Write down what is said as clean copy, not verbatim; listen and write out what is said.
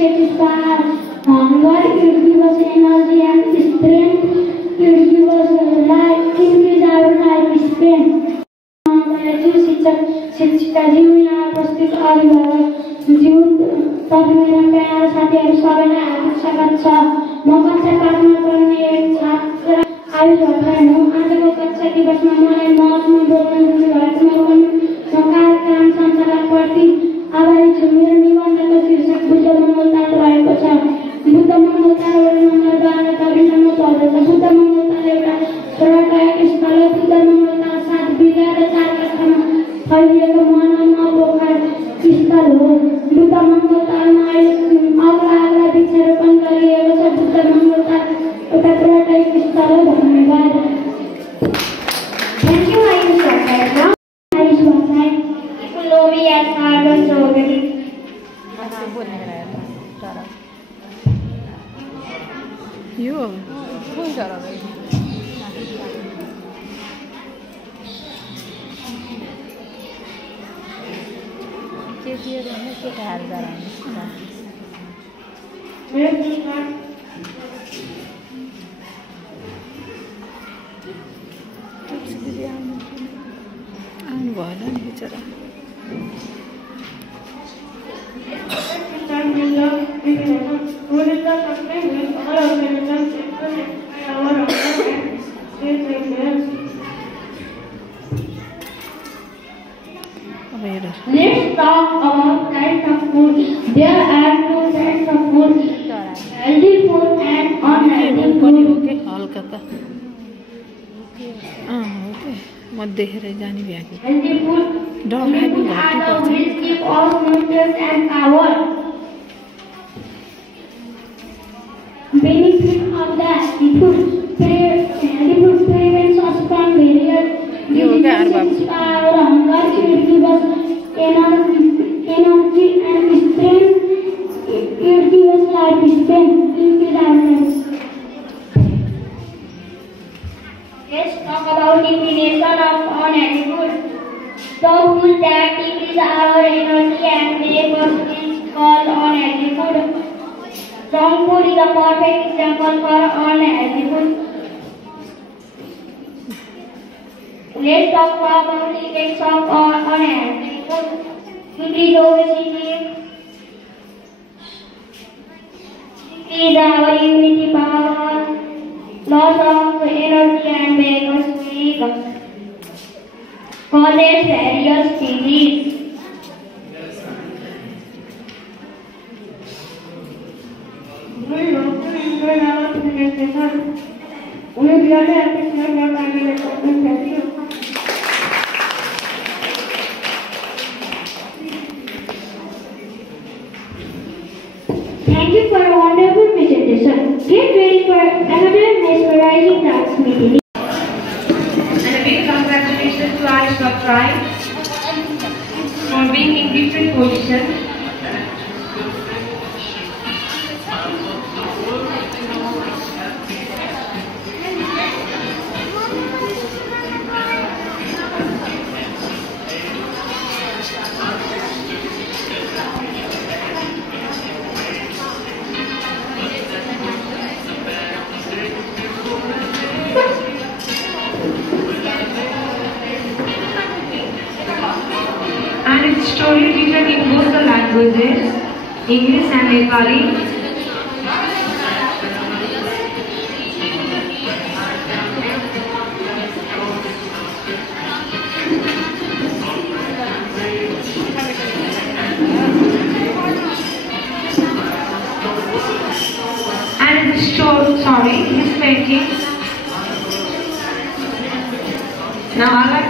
satisfy hunger, it gives us energy and strength, it gives us life, increase our lifespan. शिक्षिकाज्यू यहाँ उपस्थित अभिभावकज्यू तथा मेरा para साथीहरू सबैलाई हार्दिक स्वागत छ। म कक्षा 5 मा पढ्ने एक छात्र आयुष भट्टराई हुँ। आजको कक्षा दिवसमा मलाई मञ्चमा बोल्न दिनुभएकोमा म कार्यक्रम सञ्चालकप्रति आभारी छु। मेरो निबन्धको शीर्षक बुद्ध मङ्गलताल रहेको छ। बुद्ध मङ्गलताल वडा नम्बर 12 तभिसम्म चल्दछ। बुद्ध मङ्गलताल एउटा पर्यटक स्थल हो। बुद्ध मङ्गलताल 7 बिघा र 4 कक्षामा फैलिएको मनोरम पोखर स्थल हो। बुद्ध मङ्गलतालमा अग्ला वृक्षारोपण गरिएको छ। बुद्ध मङ्गलताल एउटा पर्यटक स्थल हो। धन्यवाद। Thank you, Ayush Bhattarai. Ayush Bhattarai. Glory as Harvard Chaudhary. यो कुन चरा हो? केटीहरु हैन केटाहरु जरा आउनु भएन नि बिचरा। Let's talk about types of food. There are two types of food: healthy food and unhealthy food. Okay हल्का त ओके म देखेर जानी भ्याको Healthy food डर लाग्यो घट्टी पर्छ will give us nutrients and power. Benefit of the healthy food prevents us from various diseases, our hunger, it gives us energy and strength, it gives us lifespan, increase our lives. Let's talk about definition of unhealthy food. The food that decreases our energy and make us is called unhealthy food. Junk food is a perfect example for unhealthy food. Let's talk about the effects of unhealthy food. Increase obesity, decrease our immunity power, loss of energy and make us weak, causes various disease. Thank you for a wonderful presentation. Get ready for another mesmerizing dance meeting. And a big congratulations to Ayush Bhattarai for being in different positions. And its story written in both the languages, English and Nepali. And this story, this painting. Now I like